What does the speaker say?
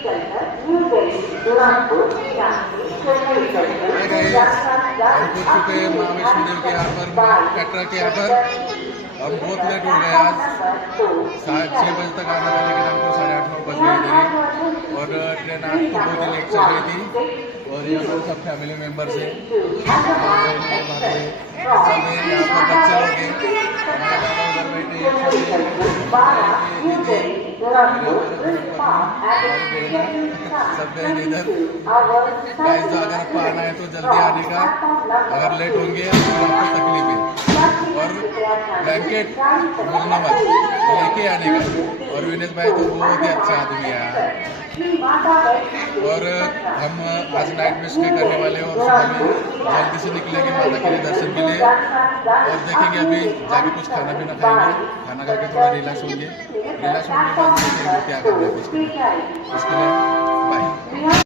पहुंच चुके हैं माँ वैष्णो देवी के यहाँ पर, कटरा के यहाँ पर। अब बहुत लेट हो गया, आज 6 बजे तक आना था, लेकिन हमको 8:30-9 बज गए थे। और ट्रेन आज तो बहुत ही लेट चल रही थी। और यहाँ पर सब फैमिली मेम्बर्स हैं, सब हैं यहाँ पर, बच्चे लोग हैं, हमारे दादा उधर बैठे, सब गए इधर। गाइस अगर आपको आना है तो जल्दी आने का, अगर लेट होंगे तो आपको तकलीफ है। और ब्लैंकेट भूलना मत, लेके आने का। और विनेश भाई तो बहुत ही अच्छा आदमी है। और हम आज नाइट में स्टे करने वाले हैं, और सुबह में जल्दी से निकलेंगे माता के लिए दर्शन के लिए। और देखेंगे अभी जाके कुछ खाना पीना खाएंगे, खाना खा के थोड़ा रिलैक्स होंगे, रिलैक्स होने के बाद देखेंगे क्या करना है कुछ। इसके लिए